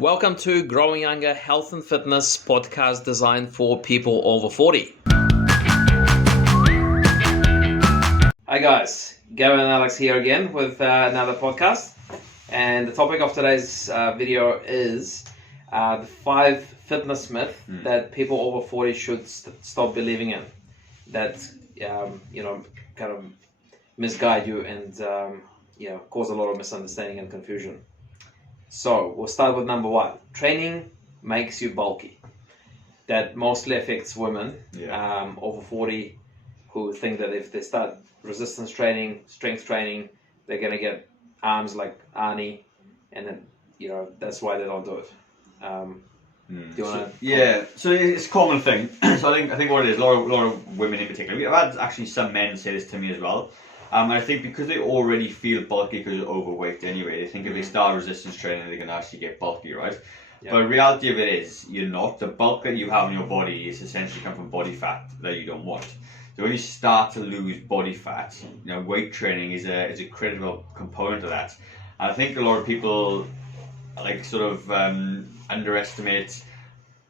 Welcome to Growing Younger Health and Fitness podcast designed for people over 40. Hi guys, Gavin and Alex here again with another podcast. And the topic of today's video is the 5 fitness myths that people over 40 should stop believing in. That, kind of misguide you and, cause a lot of misunderstanding and confusion. So we'll start with number 1. Training makes you bulky. That mostly affects women over 40 who think that if they start resistance training, strength training, they're going to get arms like Arnie, and then, that's why they don't do it. Do you want to? So it's a common thing. So I think what it is, a lot of women in particular. I've had actually some men say this to me as well. I think because they already feel bulky because they're overweight anyway, they think if they start resistance training, they're going to actually get bulky, right? Yep. But the reality of it is, you're not. The bulk that you have in your body is essentially come from body fat that you don't want. So when you start to lose body fat, weight training is a critical component of that. And I think a lot of people underestimate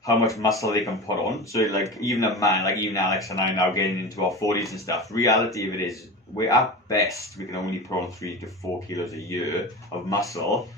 how much muscle they can put on. So even a man, even Alex and I now getting into our 40s and stuff, reality of it is, we at best we can only put on 3 to 4 kilos a year of muscle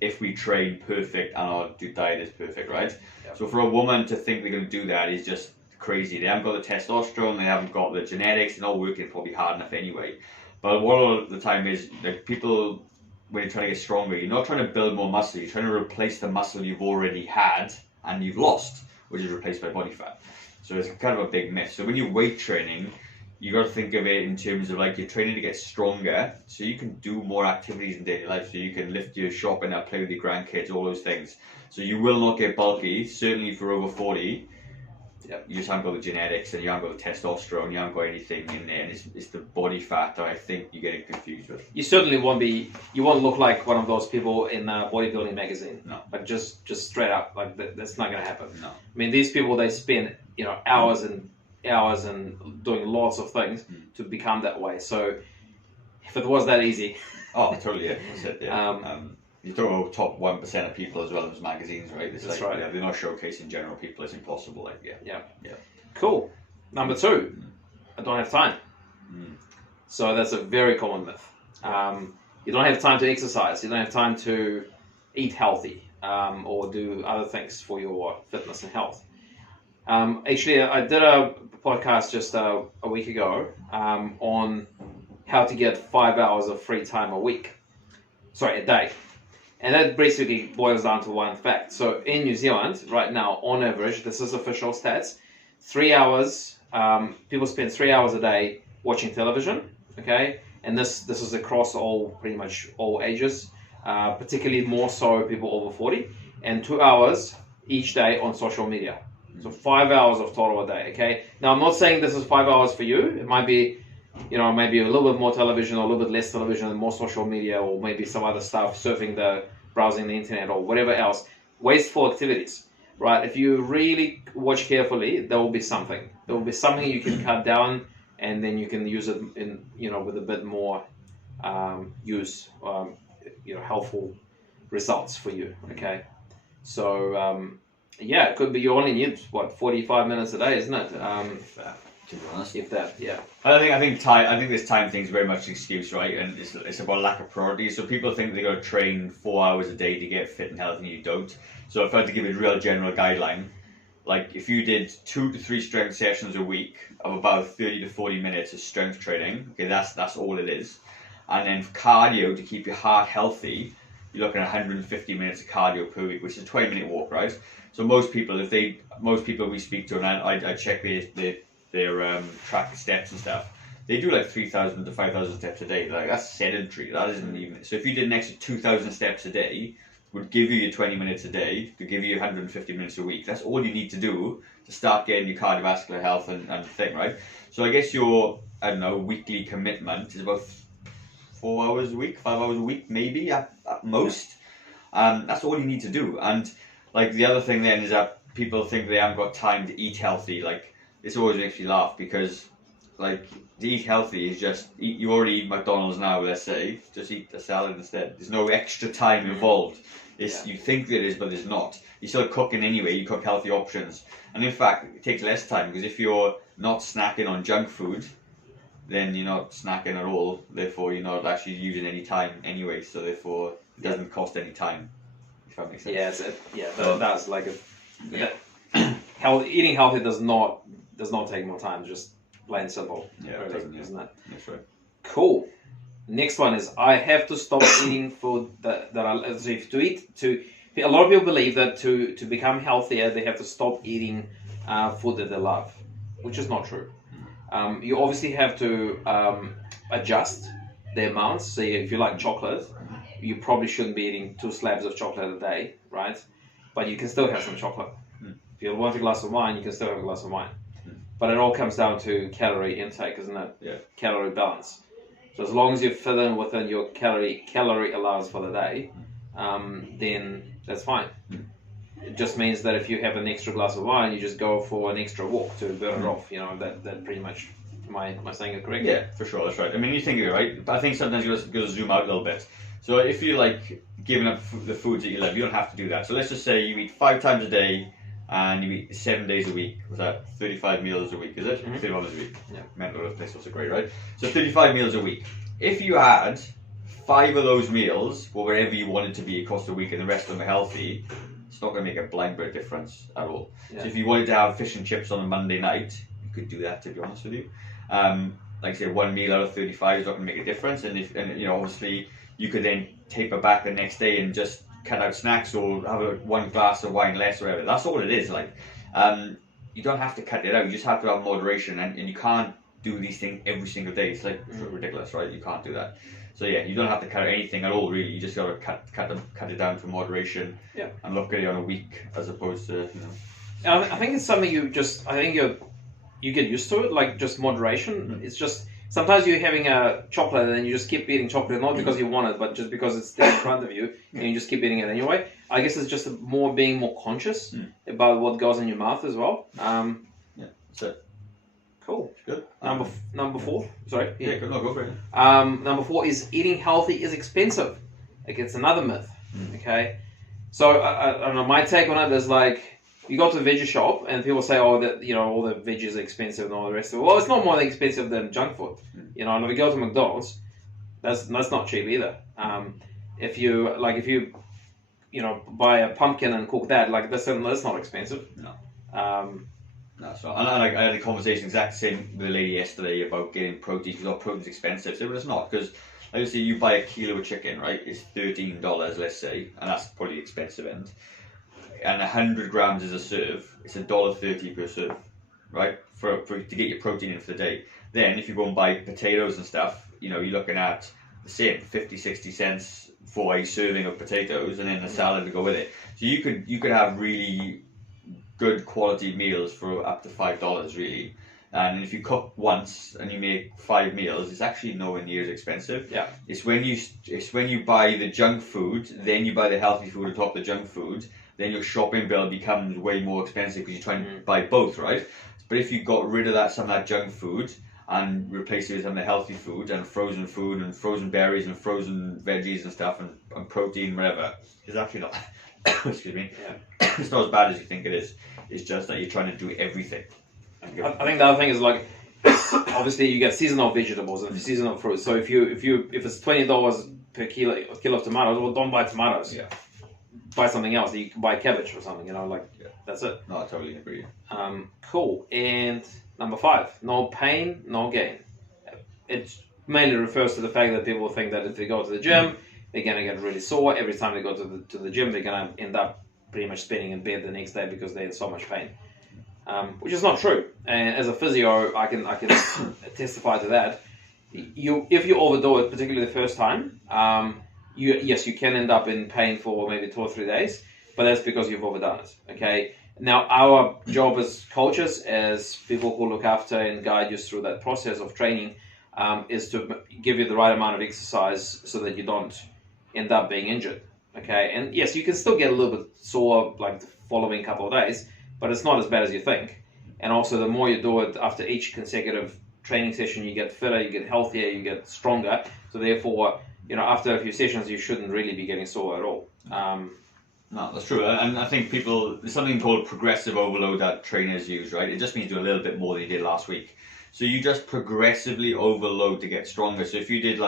if we train perfect and our diet is perfect, right? Yep. So for a woman to think they're going to do that is just crazy. They haven't got the testosterone, they haven't got the genetics, they're not working probably hard enough anyway. But what a lot of the time is, people, when you're trying to get stronger, you're not trying to build more muscle, you're trying to replace the muscle you've already had and you've lost, which is replaced by body fat. So it's kind of a big myth. So when you're weight training, you got to think of it in terms of you're training to get stronger, so you can do more activities in daily life. So you can lift your shopping up, play with your grandkids, all those things. So you will not get bulky. Certainly for over 40, you just haven't got the genetics and you haven't got the testosterone. You haven't got anything in there, and it's the body fat that I think you're getting confused with. You certainly won't be. You won't look like one of those people in a bodybuilding magazine. No, but just straight up, that's not going to happen. No, I mean, these people, they spend hours and hours and doing lots of things to become that way. So if it was that easy, totally, that's it. You talk about top 1% of people as well as magazines, right? It's that's right. They're not showcasing general people. It's impossible. Yeah. Cool. Number 2, I don't have time. So that's a very common myth. You don't have time to exercise. You don't have time to eat healthy or do other things for your fitness and health. Actually, I did a podcast just a week ago on how to get 5 hours of free time a day. And that basically boils down to one fact. So in New Zealand, right now, on average, this is official stats, 3 hours, people spend 3 hours a day watching television, okay? And this is across pretty much all ages, particularly more so people over 40, and 2 hours each day on social media. So 5 hours of total a day, okay? Now, I'm not saying this is 5 hours for you. It might be, maybe a little bit more television or a little bit less television and more social media, or maybe some other stuff, browsing the internet or whatever else. Wasteful activities, right? If you really watch carefully, there will be something. There will be something you can cut down, and then you can use it in, with a bit more helpful results for you, okay? So, it could be you only need 45 minutes a day, isn't it? To be honest, if that, I think this time thing is very much an excuse, right? And it's about lack of priority. So people think they got to train 4 hours a day to get fit and healthy, and you don't. So if I had to give a real general guideline, if you did 2 to 3 strength sessions a week of about 30 to 40 minutes of strength training, okay, that's all it is. And then for cardio to keep your heart healthy, you're looking at 150 minutes of cardio per week, which is a 20-minute walk, right? So most people we speak to, and I check their track steps and stuff, they do 3,000 to 5,000 steps a day. That's sedentary. That isn't even. So if you did an extra 2,000 steps a day, would give you your 20 minutes a day to give you 150 minutes a week. That's all you need to do to start getting your cardiovascular health and thing, right? So I guess your weekly commitment is about 4 hours a week, 5 hours a week, maybe at most. That's all you need to do. And the other thing then is that people think they haven't got time to eat healthy. This always makes me laugh, because like to eat healthy is just you already eat McDonald's now. Let's say just eat a salad instead. There's no extra time involved. You think there is, but there's not. You're still cooking anyway. You cook healthy options, and in fact, it takes less time because if you're not snacking on junk food, then you're not snacking at all. Therefore, you're not actually using any time anyway. So therefore, it doesn't cost any time. If that makes sense. That's like eating healthy does not take more time. Just plain simple. Yeah, really, it doesn't, isn't it? That's right. Cool. Next one is I have to stop eating food that I so if to eat to. A lot of people believe that to become healthier they have to stop eating food that they love, which is not true. You obviously have to adjust the amounts. So if you like chocolate, you probably shouldn't be eating 2 slabs of chocolate a day, right? But you can still have some chocolate. If you want a glass of wine, you can still have a glass of wine. But it all comes down to calorie intake, isn't it? Yeah. Calorie balance. So as long as you fit in within your calorie allowance for the day, then that's fine. It just means that if you have an extra glass of wine, you just go for an extra walk to burn it off. You know, that pretty much. Am I saying it correctly? Yeah, for sure, that's right. I mean, you think of it, right? But I think sometimes you got to zoom out a little bit. So if you like giving up the foods that you love, you don't have to do that. So let's just say you eat 5 times a day and you eat 7 days a week. Was that 35 meals a week, is it? 31 meals a week. Yeah. Mental this was great, right? So 35 meals a week. If you had 5 of those meals, or wherever you wanted to be across the week, and the rest of them are healthy, it's not going to make a blind bit of difference at all. Yeah. So if you wanted to have fish and chips on a Monday night, you could do that, to be honest with you. Like I say, 1 meal out of 35 is not going to make a difference, and you know, obviously you could then taper back the next day and just cut out snacks or have 1 glass of wine less or whatever. That's all it is. Like, you don't have to cut it out. You just have to have moderation, and you can't do these things every single day. It's like ridiculous, right? You can't do that. So yeah, you don't have to cut out anything at all, really. You just got to cut it down to moderation, and look at it on a week as opposed to, you know. I think it's something you get used to it, like just moderation. It's just sometimes you're having a chocolate and then you just keep eating chocolate, not because you want it, but just because it's there in front of you, and you just keep eating it anyway. I guess it's just being more conscious about what goes in your mouth as well. Yeah, that's it. Cool. Good. Number 4. Sorry. Yeah, go for it. Number 4 is eating healthy is expensive. Like, it's another myth. Okay. So I don't know. My take on it is like, you go to the veggie shop and people say, oh, that, you know, all the veggies are expensive and all the rest of it. Well, it's not more expensive than junk food. You know, and if you go to McDonald's, that's not cheap either. If you buy a pumpkin and cook that, like that's not expensive. No. No, it's not. And I had a conversation exactly same with a lady yesterday about getting protein because protein's expensive. So, but it's not, because like I say, you buy a kilo of chicken, right? It's $13, let's say, and that's probably the expensive end. And 100 grams is a serve. It's $1.30 per serve, right? For to get your protein in for the day. Then if you go and buy potatoes and stuff, you know, you're looking at the same 50-60 cents for a serving of potatoes, and then a salad to go with it. So you could have really good quality meals for up to $5 really. And if you cook once and you make 5 meals, it's actually nowhere near as expensive. Yeah. It's when you buy the junk food, then you buy the healthy food on top of the junk food, then your shopping bill becomes way more expensive because you're trying to buy both, right? But if you got rid of some of that junk food and replace it with some of the healthy food and frozen berries and frozen veggies and stuff and protein, whatever, it's actually not excuse me. Yeah. It's not as bad as you think it is. It's just that you're trying to do everything. I think the other thing is, like, obviously you get seasonal vegetables and seasonal fruits. So if it's $20 per kilo of tomatoes, well, don't buy tomatoes. Yeah. Buy something else. You can buy cabbage or something. You know, like that's it. No, I totally agree. Cool. And number 5, no pain, no gain. It mainly refers to the fact that people think that if they go to the gym, they're gonna get really sore. Every time they go to the gym, they're gonna end up pretty much spinning in bed the next day because they're in so much pain. Which is not true. And as a physio, I can testify to that. If you overdo it, particularly the first time, you can end up in pain for maybe 2 or 3 days, but that's because you've overdone it. Okay. Now, our job as coaches, as people who look after and guide you through that process of training, is to give you the right amount of exercise so that you don't end up being injured. Okay. And yes, you can still get a little bit sore like the following couple of days, but it's not as bad as you think. And also, the more you do it after each consecutive training session, you get fitter, you get healthier, you get stronger. So therefore, after a few sessions, you shouldn't really be getting sore at all. No, that's true. And I think there's something called progressive overload that trainers use, right? It just means do a little bit more than you did last week. So you just progressively overload to get stronger. So if you did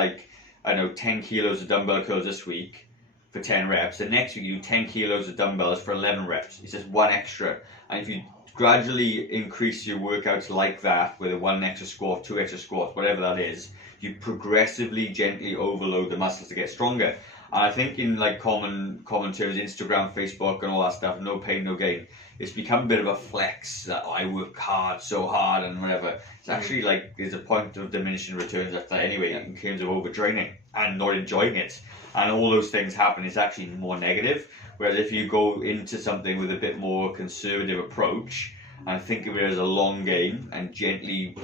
10 kilos of dumbbell curls this week for 10 reps, the next week you do 10 kilos of dumbbells for 11 reps. It's just one extra. And if you gradually increase your workouts like that, with a 1 extra squat, 2 extra squats, whatever that is, you progressively gently overload the muscles to get stronger. And I think in common terms, Instagram, Facebook and all that stuff, no pain, no gain, it's become a bit of a flex that I work so hard and whatever. It's actually there's a point of diminishing returns at that anyway, in terms of overtraining and not enjoying it. And all those things happen, it's actually more negative. Whereas if you go into something with a bit more conservative approach and think of it as a long game and gently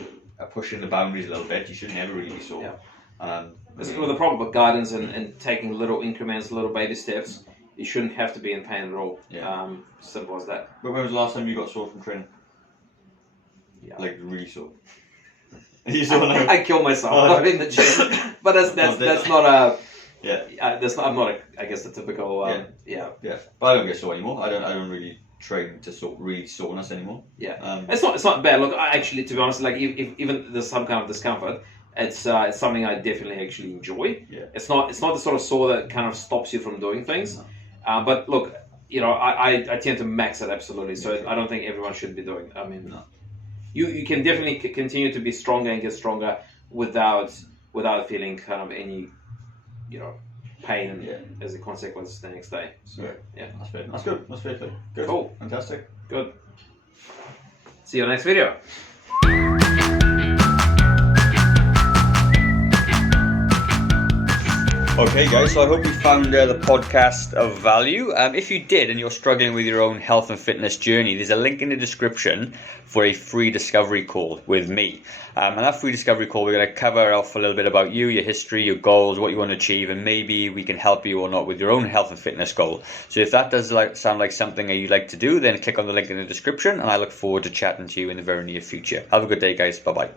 pushing the boundaries a little bit, you should never really be sore. Yeah. The problem with guidance and taking little increments, little baby steps, you shouldn't have to be in pain at all. Yeah. Simple as that. But when was the last time you got sore from training? Yeah. Really sore? You sore now? I kill myself not in the gym, but that's not a. Yeah. I'm not I guess the typical. Yeah. But I don't get sore anymore. I don't really train to read soreness anymore. Yeah. It's not bad. Look, I actually, to be honest, if even there's some kind of discomfort, it's something I definitely actually enjoy. Yeah. It's not the sort of sore that kind of stops you from doing things. No. But look, I tend to max it absolutely. So I don't think everyone should be doing. I mean, no. You can definitely continue to be stronger and get stronger without feeling kind of any, pain as a consequence the next day. So yeah, that's fair. That's good. That's fair. Good. Cool. Fantastic. Good. See you next video. Okay guys, so I hope you found the podcast of value. If you did and you're struggling with your own health and fitness journey, there's a link in the description for a free discovery call with me. And that free discovery call, we're going to cover off a little bit about you, your history, your goals, what you want to achieve, and maybe we can help you or not with your own health and fitness goal. So if that does sound like something that you'd like to do, then click on the link in the description, and I look forward to chatting to you in the very near future. Have a good day guys, bye bye.